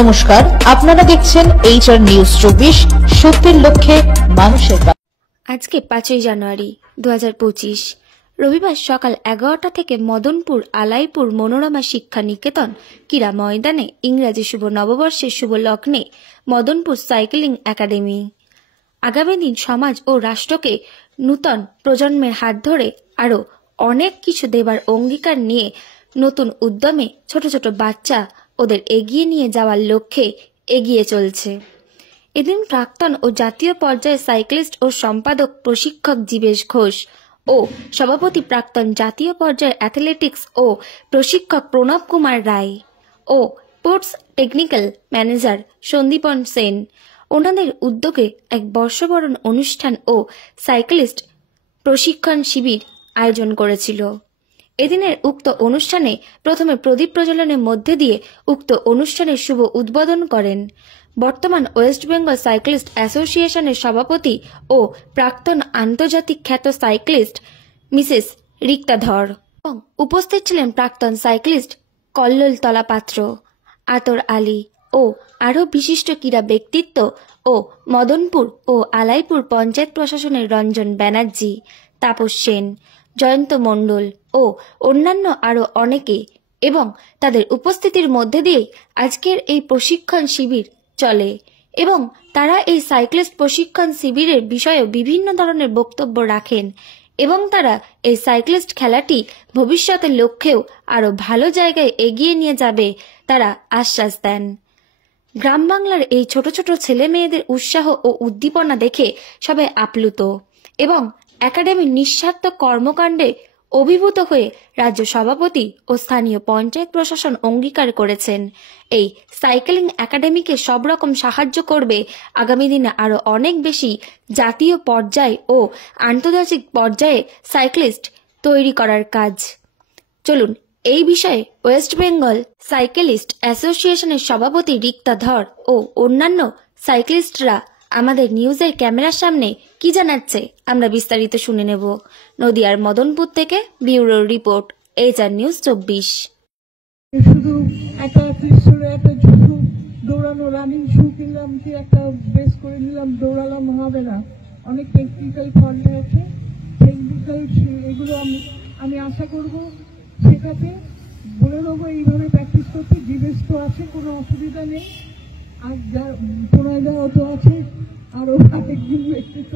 নমস্কার, আপনারা দেখছেন HR নিউজ 24, সত্যের লক্ষ্যে মানুষের। আজকে 5ই জানুয়ারি 2025 রবিবার সকাল 11টা থেকে মদনপুর আলাইপুর মনোরমা শিক্ষা নিকেতন ক্রীড়া ময়দানে ইংরাজি শুভ নববর্ষের শুভ লগ্নে মদনপুর সাইক্লিং একাডেমি আগামী দিন সমাজ ও রাষ্ট্রকে নূতন প্রজন্মের হাত ধরে আরো অনেক কিছু দেবার অঙ্গীকার নিয়ে নতুন উদ্যমে ছোট ছোট বাচ্চা ওদের এগিয়ে নিয়ে যাওয়ার লক্ষ্যে এগিয়ে চলছে। এদিন প্রাক্তন ও জাতীয় পর্যায়ে সাইক্লিস্ট ও সম্পাদক প্রশিক্ষক জীবেশ ঘোষ ও সভাপতি প্রাক্তন জাতীয় পর্যায়ে অ্যাথলেটিক্স ও প্রশিক্ষক প্রণব কুমার রায় ও sports technical manager Sandipan Sen ওনাদের উদ্যোগে এক বর্ষবরণ অনুষ্ঠান ও সাইক্লিস্ট প্রশিক্ষণ শিবির আয়োজন করেছিল। এদিনের উক্ত অনুষ্ঠানে প্রথমে প্রদীপ প্রজ্বলনের মধ্যে দিয়ে উক্ত অনুষ্ঠানের শুভ উদ্বোধন করেন বর্তমান ওয়েস্ট বেঙ্গল সাইক্লিস্ট অ্যাসোসিয়েশনের সভাপতি ও প্রাক্তন আন্তর্জাতিক খ্যাত সাইক্লিস্ট মিসেস রিক্তা ধর এবং উপস্থিত ছিলেন প্রাক্তন সাইক্লিস্ট কল্লোল তলাপাত্র, আতর আলী ও আরও বিশিষ্ট ক্রীড়া ব্যক্তিত্ব ও মদনপুর ও আলাইপুর পঞ্চায়েত প্রশাসনের রঞ্জন ব্যানার্জি, তাপস সেন, জয়ন্ত মণ্ডল ও অন্যান্য আরো অনেকে এবং তাদের উপস্থিতির মধ্যে দিয়ে আজকের এই প্রশিক্ষণ শিবির চলে এবং তারা এই সাইক্লিস্ট প্রশিক্ষণ শিবিরের বিষয়ে বিভিন্ন ধরনের বক্তব্য রাখেন এবং তারা এই সাইক্লিস্ট খেলাটি ভবিষ্যতের লক্ষ্যেও আরো ভালো জায়গায় এগিয়ে নিয়ে যাবে তারা আশ্বাস দেন। গ্রাম বাংলার এই ছোট ছোট ছেলে মেয়েদের উৎসাহ ও উদ্দীপনা দেখে সবাই আপ্লুত এবং একাডেমির নিঃস্বার্থ কর্মকাণ্ডে অভিভূত হয়ে রাজ্য সভাপতি ও স্থানীয় পঞ্চায়েত প্রশাসন অঙ্গীকার করেছেন এই সাইক্লিং একাডেমিকে সব রকম সাহায্য করবে আগামী দিনে আরো অনেক বেশি জাতীয় পর্যায়ে ও আন্তর্জাতিক পর্যায়ে সাইক্লিস্ট তৈরি করার কাজ। চলুন এই বিষয়ে ওয়েস্ট বেঙ্গল সাইক্লিস্ট অ্যাসোসিয়েশনের সভাপতি রিক্তা ধর ও অন্যান্য সাইক্লিস্টরা আমাদের নিউজের ক্যামেরার সামনে কি জানাচ্ছে আমরা বিস্তারিত শুনে নেব। নদিয়ার মদনপুর থেকে ব্যুরো রিপোর্ট, HR নিউজ 24। শুধু একটা দৌড়ানো রানিং শু কিনলাম কি একটা বেস করে নিলাম দৌড়ালাম হবে না, অনেক টেকনিক্যাল ফন্ডে আছে, টেকনিক্যাল এগুলো আমি আশা করব শেখাতে বলে দেবো এইভাবে প্র্যাকটিস করতে। জিবেস তো আছে, কোনো অসুবিধা নেই, আর যা প্রণয় দেওয়া তো আছে, আরো অনেকদিন ব্যক্তিত্ব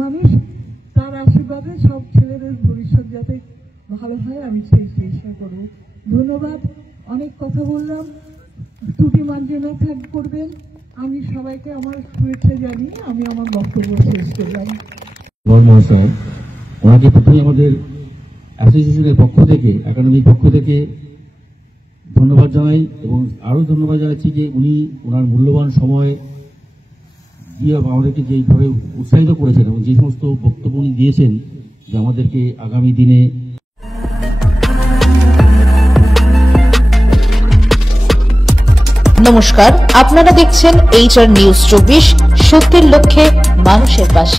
মানুষ, তার আশীর্বাদে সব ছেলেদের ভবিষ্যৎ যাতে ভালো হয় আমি সেই চেষ্টা করবো। ধন্যবাদ, অনেক কথা বললাম, ত্রুটি মার্জনা করবেন। আমি সবাইকে আমার শুভেচ্ছা জানিয়ে আমি আমার বক্তব্য শেষ করলাম। মহাশয় ওনাকে প্রথমে আমাদের অ্যাসোসিয়েশনের পক্ষ থেকে, একাডেমির পক্ষ থেকে ধন্যবাদ জানাই এবং আরো ধন্যবাদ জানাচ্ছি যে উনি ওনার মূল্যবান সময় দিয়ে আমাদেরকে যেভাবে উৎসাহিত করেছেন এবং যে সমস্ত বক্তব্য উনি দিয়েছেন যে আমাদেরকে আগামী দিনে। নমস্কার, আপনারা দেখছেন HR নিউজ 24, সত্যের লক্ষ্যে মানুষের পাশে।